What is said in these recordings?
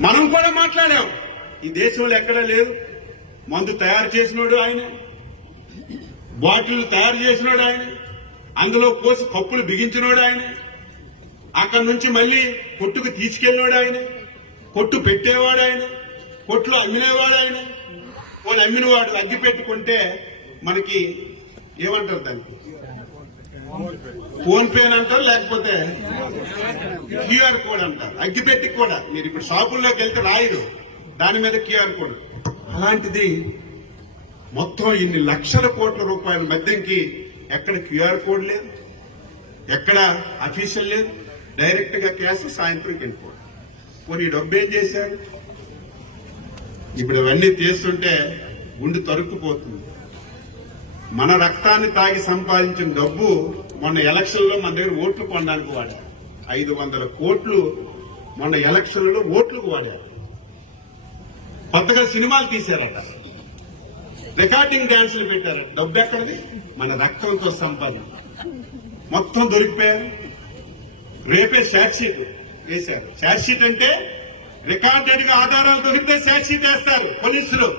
మనం కూడా మాట్లాడాం. ఈ దేశంలో ఎక్కడా లేదు మందు తయారు చేసినోడు ఆయన. బాటిల్ తయారు చేసినోడు ఆయన. అందులో పోసి కప్పులు బిగించినోడు ఆయన. అక్కడి నుంచి మళ్ళీ కొట్టుకు తీసుకెళ్ళినోడు ఆయన. కొట్టు పెట్టేవాడు ఆయన. కొట్లు అమ్మినేవాడు ఆయన. వాళ్ళు అమ్మినవాడు అగ్గి పెట్టుకుంటే మనకి ఏమంటారు దానికి ఫోన్ పే అని అంటారు లేకపోతే క్యూఆర్ కోడ్ అంటారు. అగ్గిపెట్టి కూడా. మీరు ఇప్పుడు షాపుల్లోకి వెళ్తే రాయరు. దాని మీద క్యూఆర్ కోడ్. అలాంటిది మొత్తం ఇన్ని లక్షల కోట్ల రూపాయల మద్యంకి ఎక్కడ క్యూఆర్ కోడ్ లేదు ఎక్కడ అఫీషియల్ లేదు. డైరెక్ట్గా క్యాష్ సాయంత్రం వెళ్ళిపోవడం పోనీ డబ్బు ఏం చేశారు? ఇప్పుడు ఇవన్నీ తీస్తుంటే గుండె తరుక్కుపోతుంది. మన రక్తాన్ని తాగి సంపాదించిన డబ్బు మొన్న ఎలక్షన్లో మన దగ్గర ఓట్లు కొనడానికి వాడారు. ఐదు వందల కోట్లు మొన్న ఎలక్షన్లలో ఓట్లకు వాడారు. కొత్తగా సినిమాలు తీశారట. రికార్డింగ్ డాన్సులు పెట్టారు డబ్బు ఎక్కడది? మన రక్తంతో సంపాదన మొత్తం దొరికిపోయారు. రేపే షార్ట్షీట్ వేశారు. షార్ట్షీట్ అంటే రికార్డెడ్గా ఆధారాలు దొరికితే షార్ట్షీట్ వేస్తారు పోలీసులు.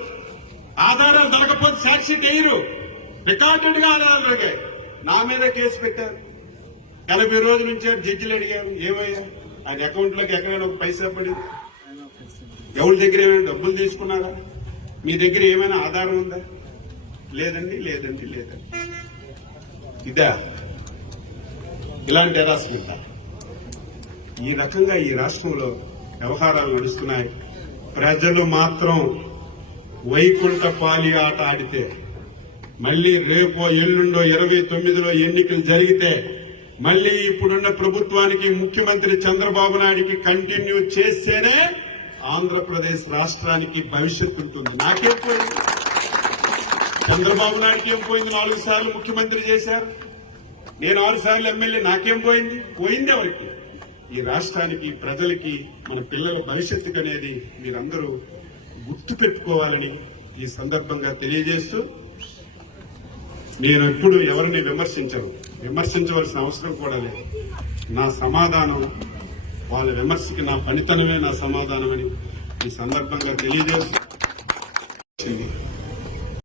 ఆధారాలు దొరకపోతే షార్ట్షీట్ వేయరు. రికార్డెడ్గా ఆధారాలు నా మీద కేసు పెట్టారు. ఎనభై రోజుల నుంచి జడ్జిలు అడిగారు? ఏమయ్యా? ఆయన అకౌంట్లోకి ఎక్కడైనా ఒక పైసా పడింది? ఎవరి దగ్గర ఏమైనా డబ్బులు తీసుకున్నారా? మీ దగ్గర ఏమైనా ఆధారం ఉందా? లేదండి లేదండి లేదండి. ఇదా. ఇలాంటి హెరాస్మెంట్ ఈ రకంగా ఈ రాష్ట్రంలో వ్యవహారాలు నడుస్తున్నాయి. ప్రజలు మాత్రం వైకుంఠ పాలి ఆట ఆడితే మళ్ళీ రేపో ఎల్లుండో ఇరవై తొమ్మిదిలో ఎన్నికలు జరిగితే మళ్ళీ ఇప్పుడున్న ప్రభుత్వానికి ముఖ్యమంత్రి చంద్రబాబు నాయుడికి కంటిన్యూ చేస్తేనే ఆంధ్రప్రదేశ్ రాష్ట్రానికి భవిష్యత్తు ఉంటుంది. నాకేం పోయింది? చంద్రబాబు నాయుడికి ఏం పోయింది? నాలుగు సార్లు ముఖ్యమంత్రి చేశారు. నేను ఆరు సార్లు ఎమ్మెల్యే నాకేం పోయింది? పోయింది ఎవరికి ఈ రాష్ట్రానికి ప్రజలకి మన పిల్లల భవిష్యత్తుకు అనేది మీరందరూ గుర్తు పెట్టుకోవాలని ఈ సందర్భంగా తెలియజేస్తూ నేను ఎప్పుడు ఎవరిని విమర్శించను. విమర్శించవలసిన అవసరం కూడా లేదు. నా సమాధానం వాళ్ళ విమర్శకి నా పనితనమే నా సమాధానమని ఈ సందర్భంగా తెలియజేస్తూ